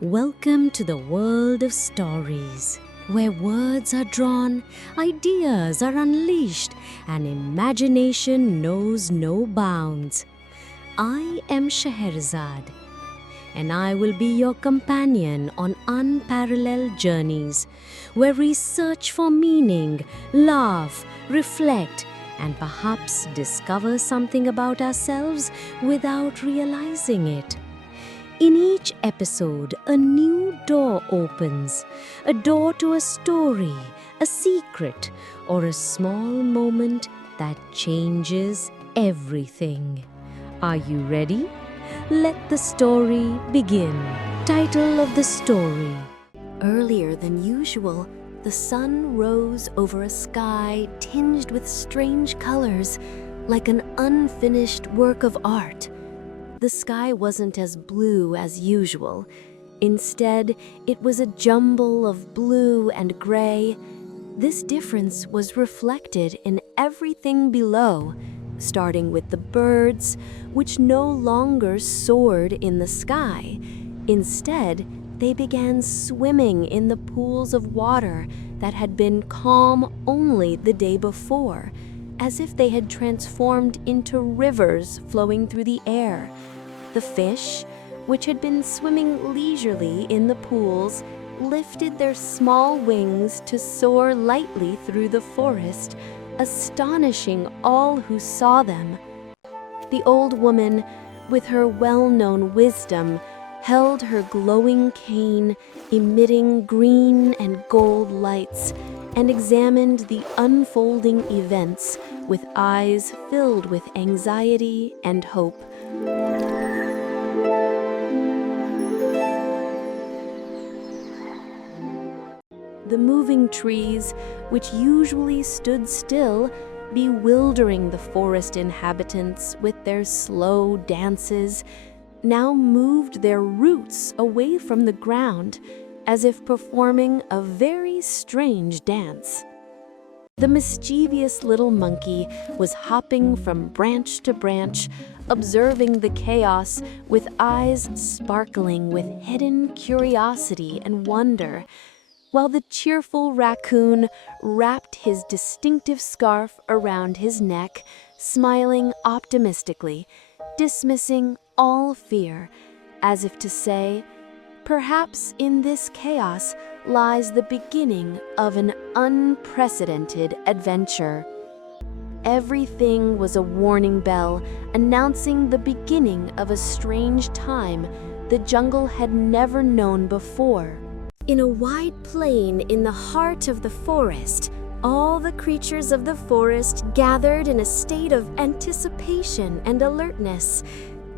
Welcome to the world of stories, where words are drawn, ideas are unleashed, and imagination knows no bounds. I am Scheherazade, and I will be your companion on unparalleled journeys, where we search for meaning, laugh, reflect, and perhaps discover something about ourselves without realizing it. In each episode, a new door opens, a door to a story, a secret, or a small moment that changes everything. Are you ready? Let the story begin. Title of the story. Earlier than usual, the sun rose over a sky tinged with strange colors, like an unfinished work of art. The sky wasn't as blue as usual. Instead, it was a jumble of blue and gray. This difference was reflected in everything below, starting with the birds, which no longer soared in the sky. Instead, they began swimming in the pools of water that had been calm only the day before, as if they had transformed into rivers flowing through the air. The fish, which had been swimming leisurely in the pools, lifted their small wings to soar lightly through the forest, astonishing all who saw them. The old woman, with her well-known wisdom, held her glowing cane, emitting green and gold lights, and examined the unfolding events with eyes filled with anxiety and hope. The moving trees, which usually stood still, bewildering the forest inhabitants with their slow dances, now moved their roots away from the ground, as if performing a very strange dance. The mischievous little monkey was hopping from branch to branch, observing the chaos with eyes sparkling with hidden curiosity and wonder, while the cheerful raccoon wrapped his distinctive scarf around his neck, smiling optimistically, dismissing all fear, as if to say, perhaps in this chaos lies the beginning of an unprecedented adventure. Everything was a warning bell announcing the beginning of a strange time the jungle had never known before. In a wide plain in the heart of the forest, all the creatures of the forest gathered in a state of anticipation and alertness.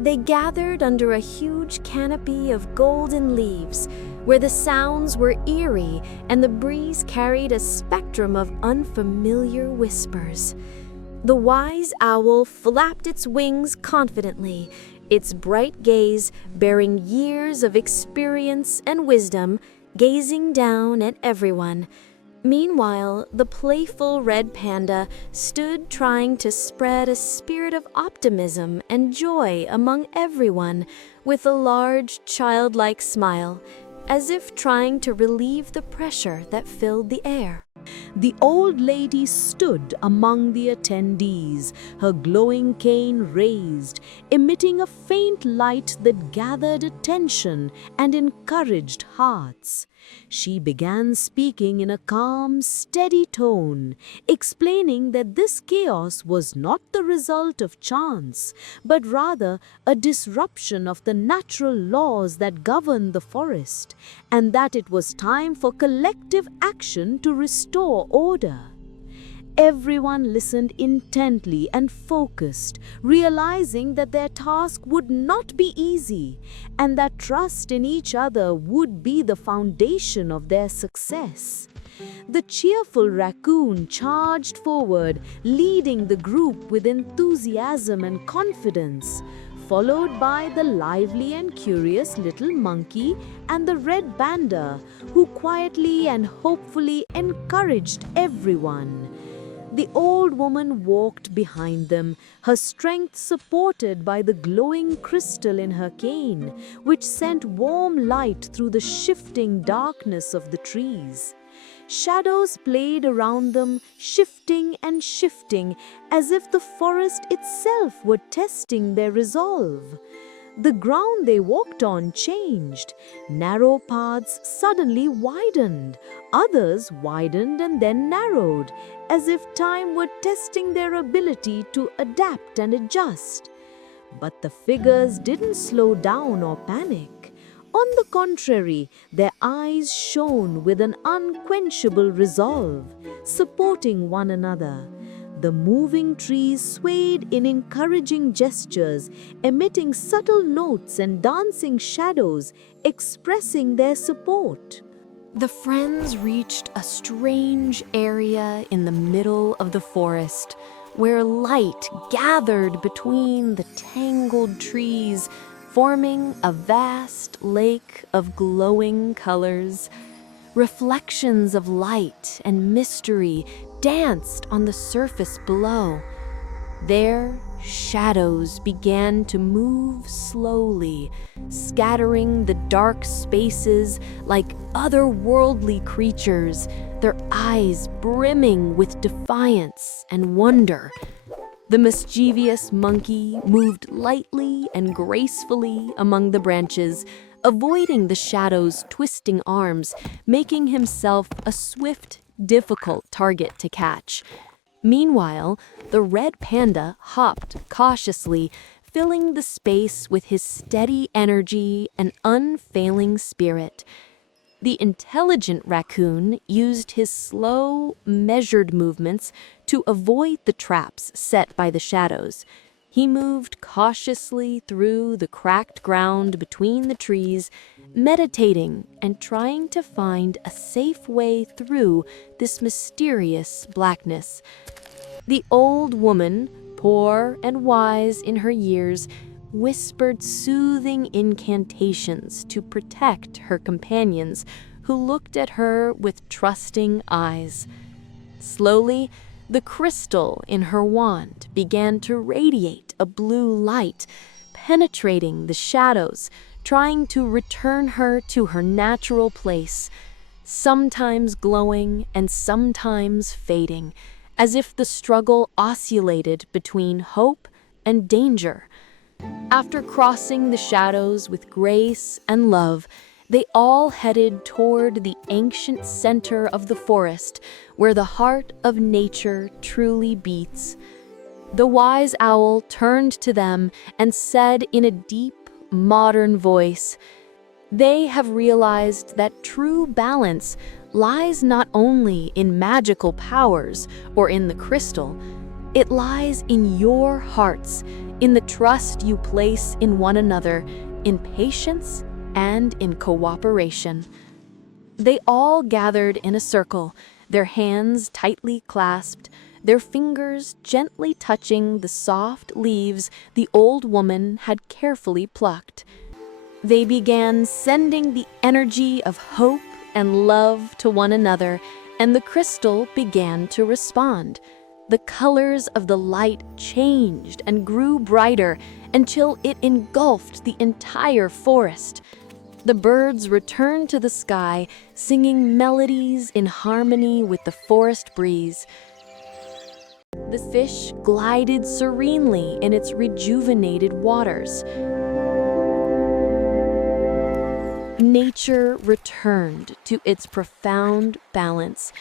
They gathered under a huge canopy of golden leaves, where the sounds were eerie and the breeze carried a spectrum of unfamiliar whispers. The wise owl flapped its wings confidently, its bright gaze bearing years of experience and wisdom, gazing down at everyone. Meanwhile, the playful red panda stood trying to spread a spirit of optimism and joy among everyone with a large, childlike smile, as if trying to relieve the pressure that filled the air. The old lady stood among the attendees, her glowing cane raised, emitting a faint light that gathered attention and encouraged hearts. She began speaking in a calm, steady tone, explaining that this chaos was not the result of chance, but rather a disruption of the natural laws that govern the forest, and that it was time for collective action to restore order. Everyone listened intently and focused, realizing that their task would not be easy, and that trust in each other would be the foundation of their success. The cheerful raccoon charged forward, leading the group with enthusiasm and confidence, followed by the lively and curious little monkey and the red panda, who quietly and hopefully encouraged everyone. The old woman walked behind them, her strength supported by the glowing crystal in her cane, which sent warm light through the shifting darkness of the trees. Shadows played around them, shifting and shifting, as if the forest itself were testing their resolve. The ground they walked on changed. Narrow paths suddenly widened, others widened and then narrowed, as if time were testing their ability to adapt and adjust. But the figures didn't slow down or panic. On the contrary, their eyes shone with an unquenchable resolve, supporting one another. The moving trees swayed in encouraging gestures, emitting subtle notes and dancing shadows, expressing their support. The friends reached a strange area in the middle of the forest, where light gathered between the tangled trees, forming a vast lake of glowing colors. Reflections of light and mystery danced on the surface below. There, shadows began to move slowly, scattering the dark spaces like otherworldly creatures, their eyes brimming with defiance and wonder. The mischievous monkey moved lightly and gracefully among the branches, avoiding the shadow's twisting arms, making himself a swift, difficult target to catch. Meanwhile, the red panda hopped cautiously, filling the space with his steady energy and unfailing spirit. The intelligent raccoon used his slow, measured movements to avoid the traps set by the shadows. He moved cautiously through the cracked ground between the trees, meditating and trying to find a safe way through this mysterious blackness. The old woman, poor and wise in her years, whispered soothing incantations to protect her companions, who looked at her with trusting eyes. Slowly, the crystal in her wand began to radiate a blue light, penetrating the shadows, trying to return her to her natural place, sometimes glowing and sometimes fading, as if the struggle oscillated between hope and danger. After crossing the shadows with grace and love, they all headed toward the ancient center of the forest, where the heart of nature truly beats. The wise owl turned to them and said in a deep, modern voice, "They have realized that true balance lies not only in magical powers or in the crystal. It lies in your hearts, in the trust you place in one another, in patience and in cooperation." They all gathered in a circle, their hands tightly clasped, their fingers gently touching the soft leaves the old woman had carefully plucked. They began sending the energy of hope and love to one another, and the crystal began to respond. The colors of the light changed and grew brighter until it engulfed the entire forest. The birds returned to the sky, singing melodies in harmony with the forest breeze. The fish glided serenely in its rejuvenated waters. Nature returned to its profound balance.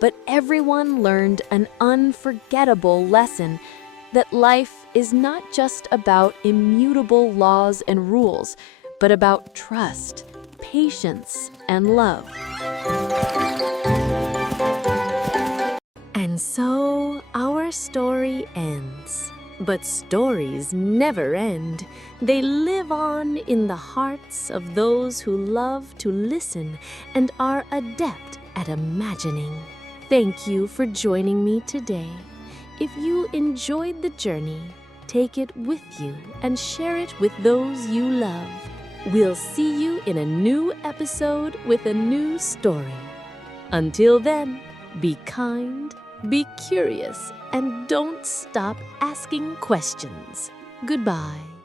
But everyone learned an unforgettable lesson, that life is not just about immutable laws and rules, but about trust, patience, and love. And so our story ends. But stories never end. They live on in the hearts of those who love to listen and are adept at imagining. Thank you for joining me today. If you enjoyed the journey, take it with you and share it with those you love. We'll see you in a new episode with a new story. Until then, be kind, be curious, and don't stop asking questions. Goodbye.